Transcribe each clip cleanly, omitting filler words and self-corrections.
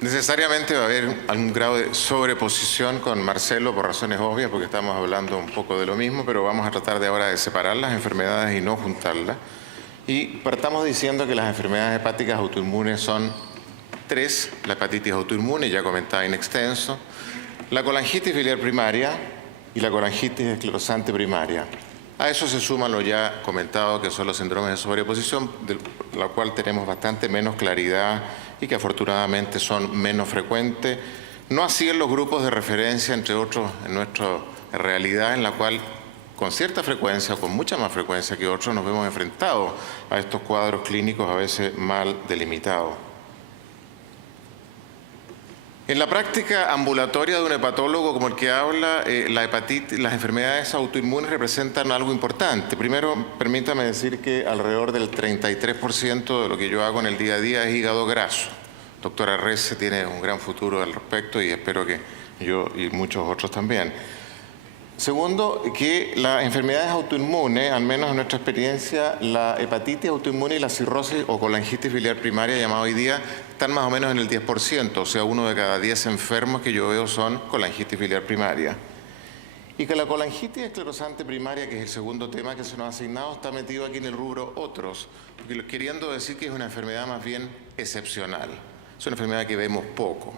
Necesariamente va a haber algún grado de sobreposición con Marcelo por razones obvias, porque estamos hablando un poco de lo mismo, pero vamos a tratar de ahora de separar las enfermedades y no juntarlas. Y partamos diciendo que las enfermedades hepáticas autoinmunes son tres: la hepatitis autoinmune, ya comentada in extenso, la colangitis biliar primaria y la colangitis esclerosante primaria. A eso se suma lo ya comentado, que son los síndromes de sobreposición, de la cual tenemos bastante menos claridad y que afortunadamente son menos frecuentes. No así en los grupos de referencia, entre otros, en nuestra realidad, en la cual con cierta frecuencia, con mucha más frecuencia que otros, nos vemos enfrentados a estos cuadros clínicos a veces mal delimitados. En la práctica ambulatoria de un hepatólogo como el que habla, las enfermedades autoinmunes representan algo importante. Primero, permítame decir que alrededor del 33% de lo que yo hago en el día a día es hígado graso. Doctora Rece tiene un gran futuro al respecto y espero que yo y muchos otros también. Segundo, que las enfermedades autoinmunes, al menos en nuestra experiencia, la hepatitis autoinmune y la cirrosis o colangitis biliar primaria, llamada hoy día, están más o menos en el 10%, o sea, 1 de cada 10 enfermos que yo veo son colangitis biliar primaria. Y que la colangitis esclerosante primaria, que es el segundo tema que se nos ha asignado, está metido aquí en el rubro otros, queriendo decir que es una enfermedad más bien excepcional. Es una enfermedad que vemos poco.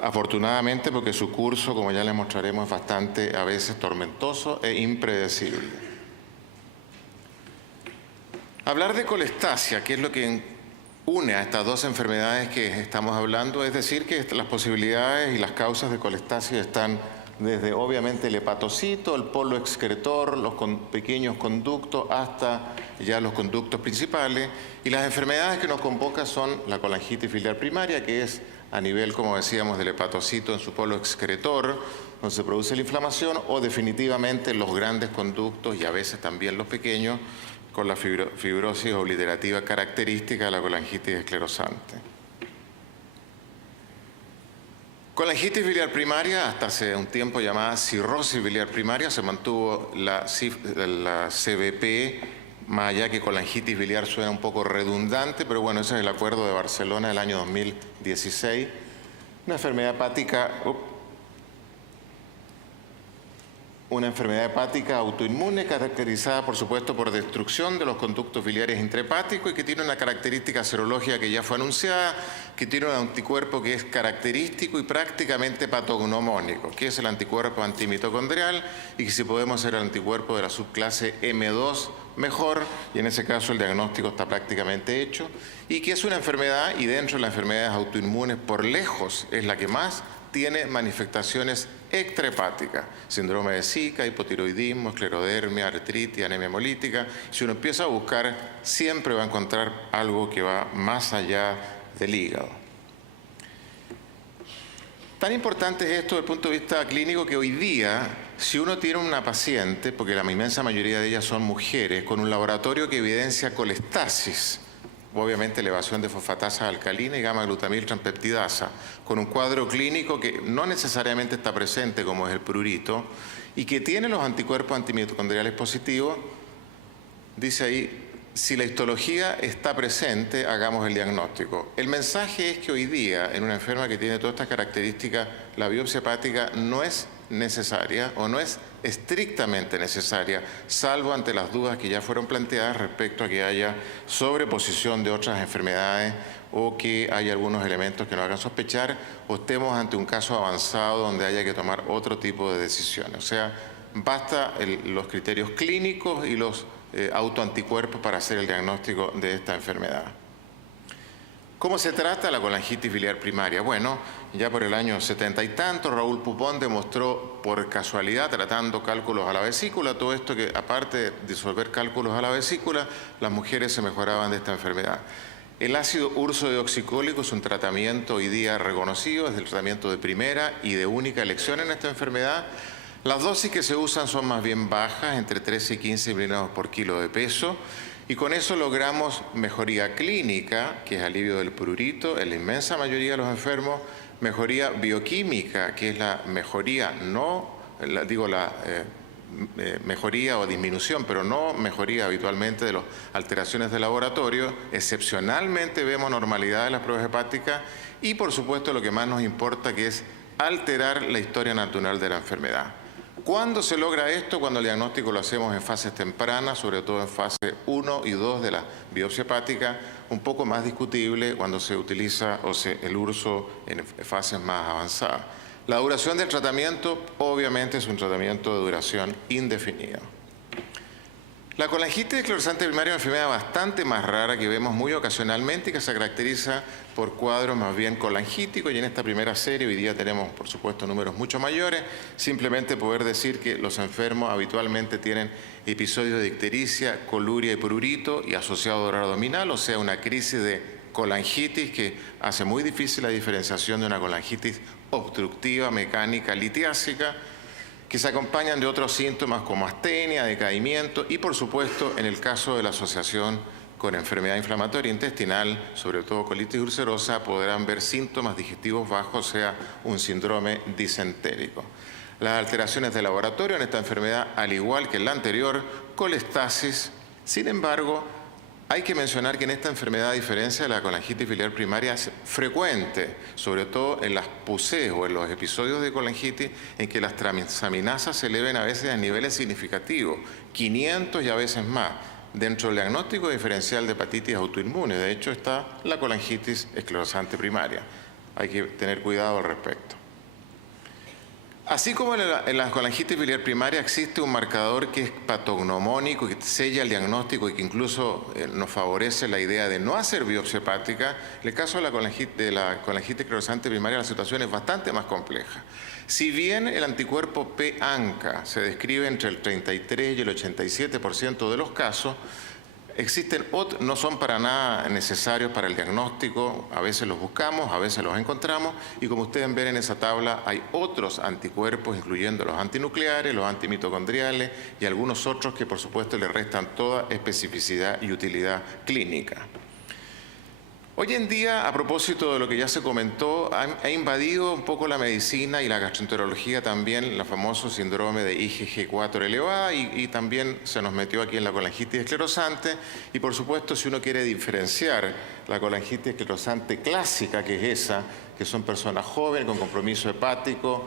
Afortunadamente, porque su curso, como ya les mostraremos, es bastante a veces tormentoso e impredecible. Hablar de colestasia, que es lo que une a estas dos enfermedades que estamos hablando, es decir, que las posibilidades y las causas de colestasia están desde obviamente el hepatocito, el polo excretor, los pequeños conductos, hasta ya los conductos principales. Y las enfermedades que nos convocan son la colangitis biliar primaria, que es a nivel, como decíamos, del hepatocito en su polo excretor, donde se produce la inflamación, o definitivamente los grandes conductos y a veces también los pequeños, con la fibrosis obliterativa característica de la colangitis esclerosante. Colangitis biliar primaria, hasta hace un tiempo llamada cirrosis biliar primaria, se mantuvo la CBP, más allá que colangitis biliar suena un poco redundante, pero bueno, ese es el acuerdo de Barcelona del año 2016. Una enfermedad hepática autoinmune caracterizada, por supuesto, por destrucción de los conductos biliares intrahepáticos y que tiene una característica serológica que ya fue anunciada, que tiene un anticuerpo que es característico y prácticamente patognomónico, que es el anticuerpo antimitocondrial, y que si podemos ser el anticuerpo de la subclase M2, mejor, y en ese caso el diagnóstico está prácticamente hecho, y que es una enfermedad, y dentro de las enfermedades autoinmunes, por lejos, es la que más tiene manifestaciones extrahepáticas: síndrome de Zika, hipotiroidismo, esclerodermia, artritis, anemia hemolítica. Si uno empieza a buscar, siempre va a encontrar algo que va más allá del hígado. Tan importante es esto desde el punto de vista clínico que hoy día, si uno tiene una paciente, porque la inmensa mayoría de ellas son mujeres, con un laboratorio que evidencia colestasis, obviamente elevación de fosfatasa alcalina y gamma-glutamil transpeptidasa, con un cuadro clínico que no necesariamente está presente, como es el prurito, y que tiene los anticuerpos antimitocondriales positivos, dice ahí, si la histología está presente, hagamos el diagnóstico. El mensaje es que hoy día, en una enferma que tiene todas estas características, la biopsia hepática no es necesaria o no es estrictamente necesaria, salvo ante las dudas que ya fueron planteadas respecto a que haya sobreposición de otras enfermedades o que haya algunos elementos que nos hagan sospechar o estemos ante un caso avanzado donde haya que tomar otro tipo de decisiones. O sea, basta los criterios clínicos y los autoanticuerpos para hacer el diagnóstico de esta enfermedad. ¿Cómo se trata la colangitis biliar primaria? Bueno, ya por el año 70 y tanto, Raúl Pupón demostró por casualidad, tratando cálculos a la vesícula, todo esto que aparte de disolver cálculos a la vesícula, las mujeres se mejoraban de esta enfermedad. El ácido ursodeoxicólico es un tratamiento hoy día reconocido, es el tratamiento de primera y de única elección en esta enfermedad. Las dosis que se usan son más bien bajas, entre 13 y 15 miligramos por kilo de peso, y con eso logramos mejoría clínica, que es alivio del prurito en la inmensa mayoría de los enfermos, mejoría bioquímica, que es la mejoría, mejoría o disminución, pero no mejoría habitualmente de las alteraciones de laboratorio. Excepcionalmente vemos normalidad de las pruebas hepáticas y, por supuesto, lo que más nos importa, que es alterar la historia natural de la enfermedad. ¿Cuándo se logra esto? Cuando el diagnóstico lo hacemos en fases tempranas, sobre todo en fase 1 y 2 de la biopsia hepática, un poco más discutible cuando se utiliza el uso en fases más avanzadas. La duración del tratamiento, obviamente, es un tratamiento de duración indefinida. La colangitis esclerosante primaria es una enfermedad bastante más rara que vemos muy ocasionalmente y que se caracteriza por cuadros más bien colangíticos, y en esta primera serie hoy día tenemos, por supuesto, números mucho mayores. Simplemente poder decir que los enfermos habitualmente tienen episodios de ictericia, coluria y prurito y asociado dolor abdominal, o sea, una crisis de colangitis que hace muy difícil la diferenciación de una colangitis obstructiva, mecánica, litiásica, que se acompañan de otros síntomas como astenia, decaimiento y, por supuesto, en el caso de la asociación con enfermedad inflamatoria intestinal, sobre todo colitis ulcerosa, podrán ver síntomas digestivos bajos, o sea, un síndrome disentérico. Las alteraciones de laboratorio en esta enfermedad, al igual que en la anterior, colestasis. Sin embargo, hay que mencionar que en esta enfermedad, a diferencia de la colangitis biliar primaria, es frecuente, sobre todo en las PUCEs o en los episodios de colangitis, en que las transaminasas se eleven a veces a niveles significativos, 500 y a veces más, dentro del diagnóstico diferencial de hepatitis autoinmune. De hecho, está la colangitis esclerosante primaria. Hay que tener cuidado al respecto. Así como en la colangitis biliar primaria existe un marcador que es patognomónico, que sella el diagnóstico y que incluso nos favorece la idea de no hacer biopsia hepática, en el caso de la colangitis esclerosante primaria la situación es bastante más compleja. Si bien el anticuerpo P-ANCA se describe entre el 33 y el 87% de los casos, no son para nada necesarios para el diagnóstico, a veces los buscamos, a veces los encontramos, y como ustedes ven en esa tabla hay otros anticuerpos, incluyendo los antinucleares, los antimitocondriales y algunos otros que por supuesto le restan toda especificidad y utilidad clínica. Hoy en día, a propósito de lo que ya se comentó, ha invadido un poco la medicina y la gastroenterología también el famoso síndrome de IgG4 elevada y también se nos metió aquí en la colangitis esclerosante. Y por supuesto, si uno quiere diferenciar la colangitis esclerosante clásica, que es esa, que son personas jóvenes con compromiso hepático,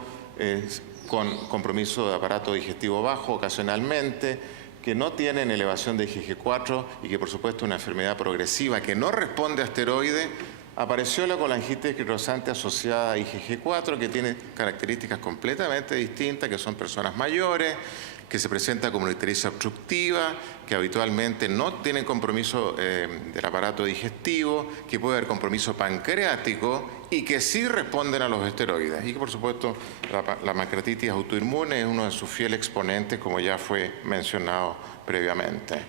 con compromiso de aparato digestivo bajo ocasionalmente, que no tienen elevación de IgG4 y que por supuesto una enfermedad progresiva que no responde a esteroides, apareció la colangitis esclerosante asociada a IgG4, que tiene características completamente distintas, que son personas mayores, que se presenta como una ictericia obstructiva, que habitualmente no tienen compromiso del aparato digestivo, que puede haber compromiso pancreático y que sí responden a los esteroides. Y que por supuesto la pancreatitis autoinmune es uno de sus fieles exponentes, como ya fue mencionado previamente.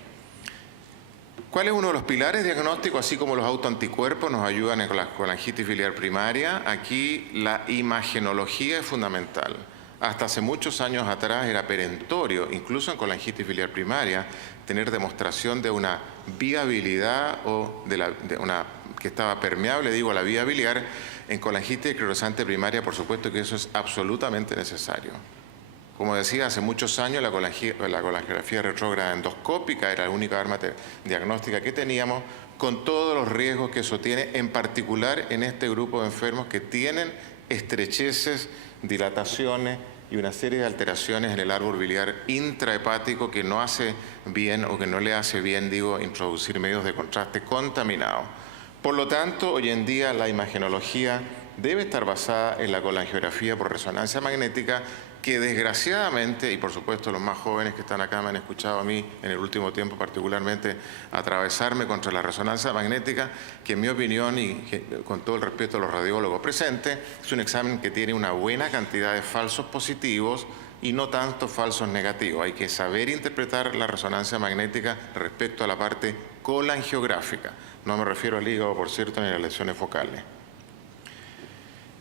¿Cuál es uno de los pilares diagnósticos, así como los autoanticuerpos nos ayudan en la colangitis biliar primaria? Aquí la imagenología es fundamental. Hasta hace muchos años atrás era perentorio, incluso en colangitis biliar primaria, tener demostración de una viabilidad o que estaba permeable, a la vía biliar. En colangitis esclerosante primaria, por supuesto que eso es absolutamente necesario. Como decía, hace muchos años la colangiografía retrógrada endoscópica era la única arma diagnóstica que teníamos, con todos los riesgos que eso tiene, en particular en este grupo de enfermos que tienen estrecheces, dilataciones y una serie de alteraciones en el árbol biliar intrahepático que no hace bien o que no le hace bien, introducir medios de contraste contaminados. Por lo tanto, hoy en día la imagenología debe estar basada en la colangiografía por resonancia magnética, que desgraciadamente, y por supuesto los más jóvenes que están acá me han escuchado a mí en el último tiempo particularmente atravesarme contra la resonancia magnética, que en mi opinión y con todo el respeto a los radiólogos presentes, es un examen que tiene una buena cantidad de falsos positivos y no tanto falsos negativos. Hay que saber interpretar la resonancia magnética respecto a la parte colangiográfica. No me refiero al hígado, por cierto, ni a las lesiones focales.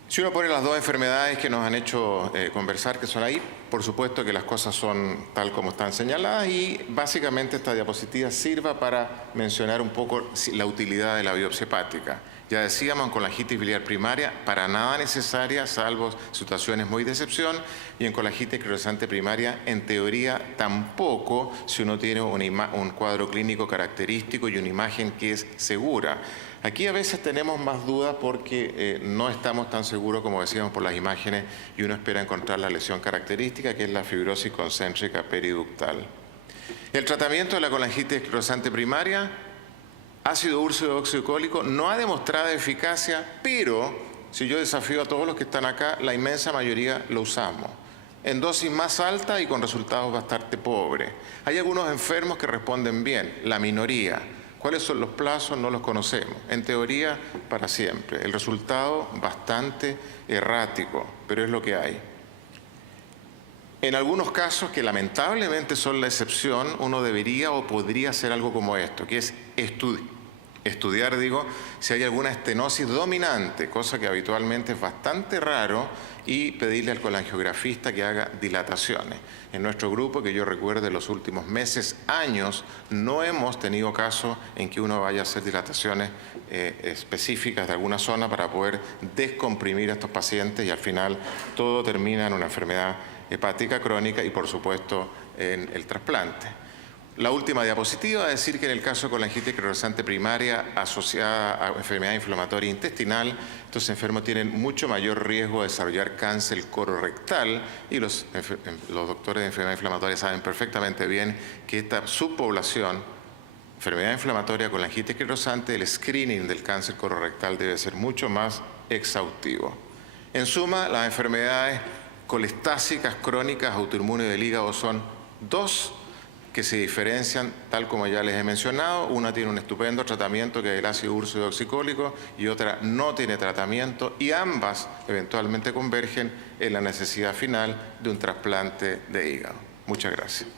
Si uno pone las dos enfermedades que nos han hecho conversar, que son ahí, por supuesto que las cosas son tal como están señaladas y básicamente esta diapositiva sirva para mencionar un poco la utilidad de la biopsia hepática. Ya decíamos, en colangitis biliar primaria, para nada necesaria, salvo situaciones muy de excepción, y en colangitis esclerosante primaria, en teoría, tampoco, si uno tiene un cuadro clínico característico y una imagen que es segura. Aquí a veces tenemos más dudas porque no estamos tan seguros, como decíamos, por las imágenes, y uno espera encontrar la lesión característica, que es la fibrosis concéntrica periductal. El tratamiento de la colangitis esclerosante primaria, ácido úrico oxicólico, no ha demostrado eficacia, pero si yo desafío a todos los que están acá, la inmensa mayoría lo usamos en dosis más altas y con resultados bastante pobres. Hay algunos enfermos que responden bien, la minoría. ¿Cuáles son los plazos? No los conocemos. En teoría, para siempre. El resultado bastante errático, pero es lo que hay. En algunos casos, que lamentablemente son la excepción, uno debería o podría hacer algo como esto, que es estudiar, si hay alguna estenosis dominante, cosa que habitualmente es bastante raro, y pedirle al colangiografista que haga dilataciones. En nuestro grupo, que yo recuerdo de los últimos meses, años, no hemos tenido casos en que uno vaya a hacer dilataciones específicas de alguna zona para poder descomprimir a estos pacientes, y al final todo termina en una enfermedad hepática crónica y, por supuesto, en el trasplante. La última diapositiva, decir que en el caso de colangitis esclerosante primaria asociada a enfermedad inflamatoria intestinal, estos enfermos tienen mucho mayor riesgo de desarrollar cáncer colorectal, y los doctores de enfermedad inflamatoria saben perfectamente bien que esta subpoblación, enfermedad inflamatoria, colangitis esclerosante, el screening del cáncer colorectal debe ser mucho más exhaustivo. En suma, las enfermedades colestásicas crónicas autoinmunes del hígado son dos que se diferencian, tal como ya les he mencionado. Una tiene un estupendo tratamiento, que es el ácido úrico oxicólico, y otra no tiene tratamiento, y ambas eventualmente convergen en la necesidad final de un trasplante de hígado. Muchas gracias.